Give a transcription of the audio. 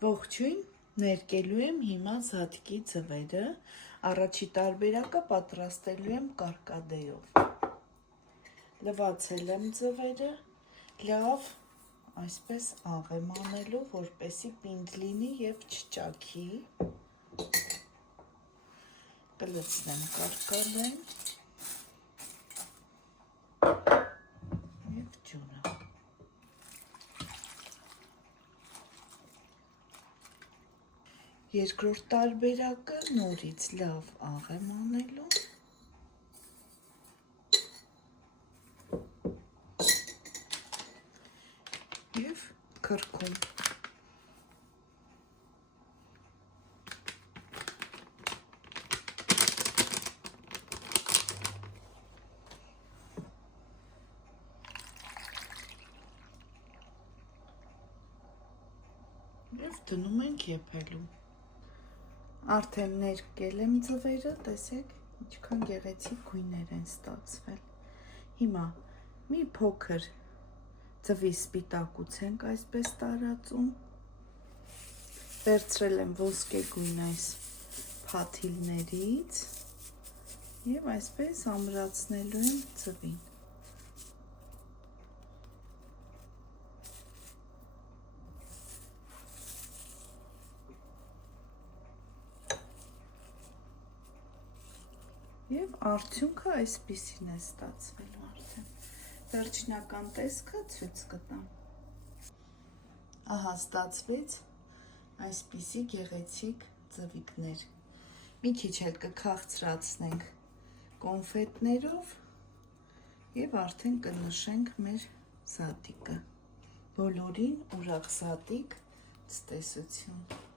Ողջույն, ներկելու եմ հիմա զատկի ձվերը, առաջի տարբերակը պատրաստելու եմ կարկադեով։ Լվացել եմ ձվերը, լավ այսպես աղ եմ անելու, որպեսզի պինդ լինի և չճաքի։ Կլցնեմ կարկադեն և ջուրը։ Երկրորդ տարբերակը նորից լավ աղ եմ անելու և քրքում։ Եվ դնում ենք եփելու։ Արդեն ներկել եմ ձվերը, տեսեք, ինչքան գեղեցիկ գույներ են ստացվել։ Հիմա մի փոքր ձվի սպիտակուց ենք այսպես տարածում։ Վերցրել եմ ոսկեգույն այս փաթիլներից և այսպես ամրացնելու եմ ձվին։ Եվ արդյունքը այսպիսին է ստացվելու արդեն։ Վերջնական տեսքը ցույց կտամ։ Ահա ստացվեց այսպիսի գեղեցիկ ձվիկներ։ Մի քիչ էլ կքաղցրացնենք կոնֆետներով և արդեն կնշենք մեր զատիկը։ Բոլորին ուրախ զատիկ, ցտեսություն։